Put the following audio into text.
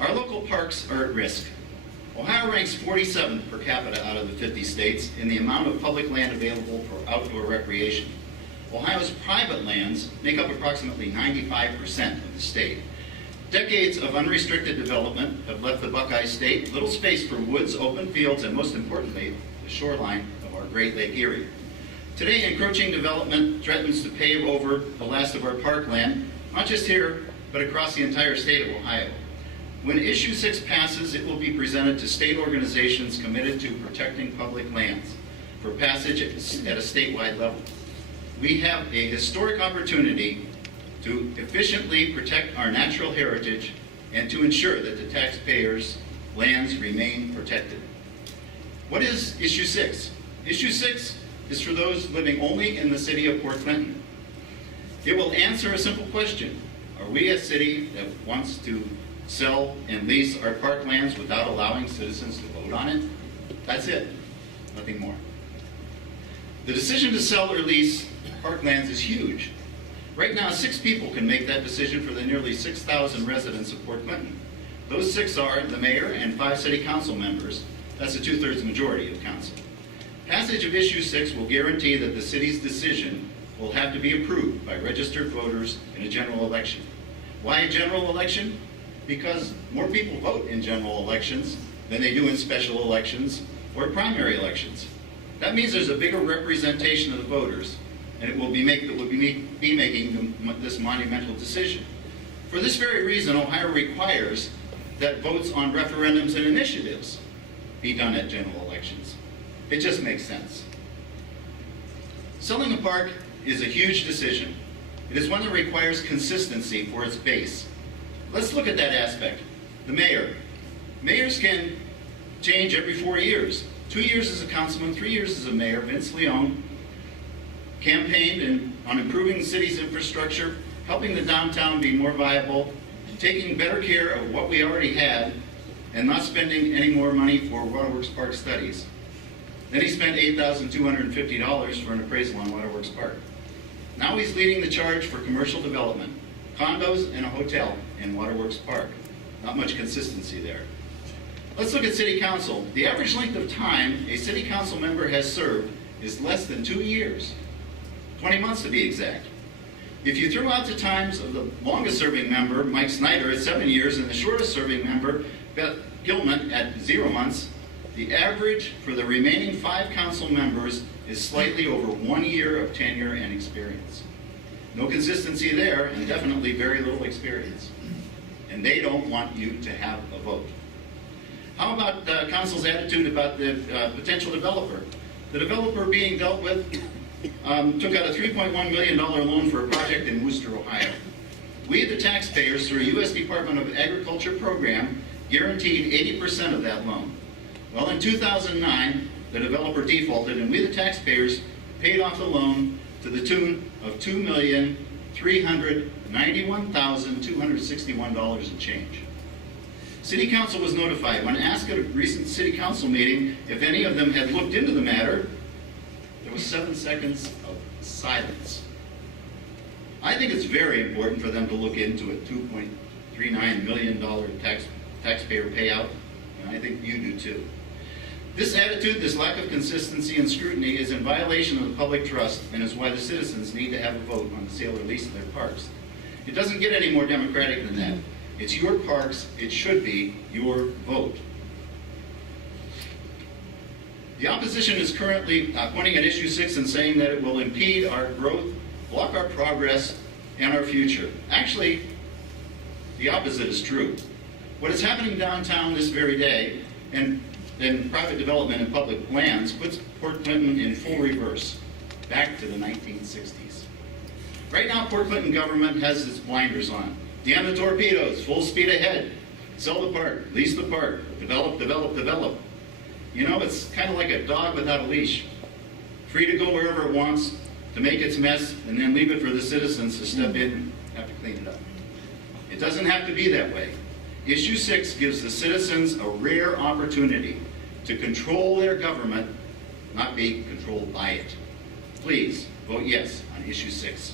Our local parks are at risk. Ohio ranks 47th per capita out of the 50 states in the amount of public land available for outdoor recreation. Ohio's private lands make up approximately 95% of the state. Decades of unrestricted development have left the Buckeye State little space for woods, open fields, and most importantly, the shoreline of our Great Lake Erie. Today, encroaching development threatens to pave over the last of our parkland, not just here, but across the entire state of Ohio. When Issue 6 passes, it will be presented to state organizations committed to protecting public lands for passage at a statewide level. We have a historic opportunity to efficiently protect our natural heritage and to ensure that the taxpayers' lands remain protected. What is Issue 6? Issue 6 is for those living only in the city of Port Clinton. It will answer a simple question. Are we a city that wants to sell and lease our parklands without allowing citizens to vote on it? That's it, nothing more. The decision to sell or lease parklands is huge. Right now, 6 people can make that decision for the nearly 6,000 residents of Port Clinton. Those 6 are the mayor and 5 city council members. That's a 2/3 majority of council. Passage of Issue 6 will guarantee that the city's decision will have to be approved by registered voters in a general election. Why a general election? Because more people vote in general elections than they do in special elections or primary elections. That means there's a bigger representation of the voters, and it will be making this monumental decision. For this very reason, Ohio requires that votes on referendums and initiatives be done at general elections. It just makes sense. Selling a park is a huge decision. It is one that requires consistency for its base. Let's look at that aspect. The mayor. Mayors can change every 4 years. 2 years as a councilman, 3 years as a mayor. Vince Leone campaigned on improving the city's infrastructure, helping the downtown be more viable, taking better care of what we already had, and not spending any more money for Waterworks Park studies. Then he spent $8,250 for an appraisal on Waterworks Park. Now he's leading the charge for commercial development, condos and a hotel in Waterworks Park. Not much consistency there. Let's look at city council. The average length of time a city council member has served is less than 2 years. 20 months to be exact. If you throw out the times of the longest serving member, Mike Snyder, at 7 years, and the shortest serving member, Beth Gilman, at 0 months, the average for the remaining 5 council members is slightly over 1 year of tenure and experience. No consistency there, and definitely very little experience. And they don't want you to have a vote. How about council's attitude about the potential developer? The developer being dealt with took out a $3.1 million loan for a project in Worcester, Ohio. We, the taxpayers, through a U.S. Department of Agriculture program, guaranteed 80% of that loan. Well, in 2009, the developer defaulted, and we, the taxpayers, paid off the loan to the tune of $2,391,261 and change. City Council was notified. When asked at a recent City Council meeting if any of them had looked into the matter, there was 7 seconds of silence. I think it's very important for them to look into a $2.39 million taxpayer payout, and I think you do too. This attitude, this lack of consistency and scrutiny is in violation of the public trust and is why the citizens need to have a vote on the sale or lease of their parks. It doesn't get any more democratic than that. It's your parks, it should be your vote. The opposition is currently pointing at Issue 6 and saying that it will impede our growth, block our progress, and our future. Actually, the opposite is true. What is happening downtown this very day, and then private development in public lands, puts Port Clinton in full reverse, back to the 1960s. Right now, Port Clinton government has its blinders on. Damn the torpedoes, full speed ahead. Sell the park, lease the park, develop, develop, develop. You know, it's kind of like a dog without a leash. Free to go wherever it wants, to make its mess, and then leave it for the citizens to step in and have to clean it up. It doesn't have to be that way. Issue 6 gives the citizens a rare opportunity to control their government, not be controlled by it. Please vote yes on Issue 6.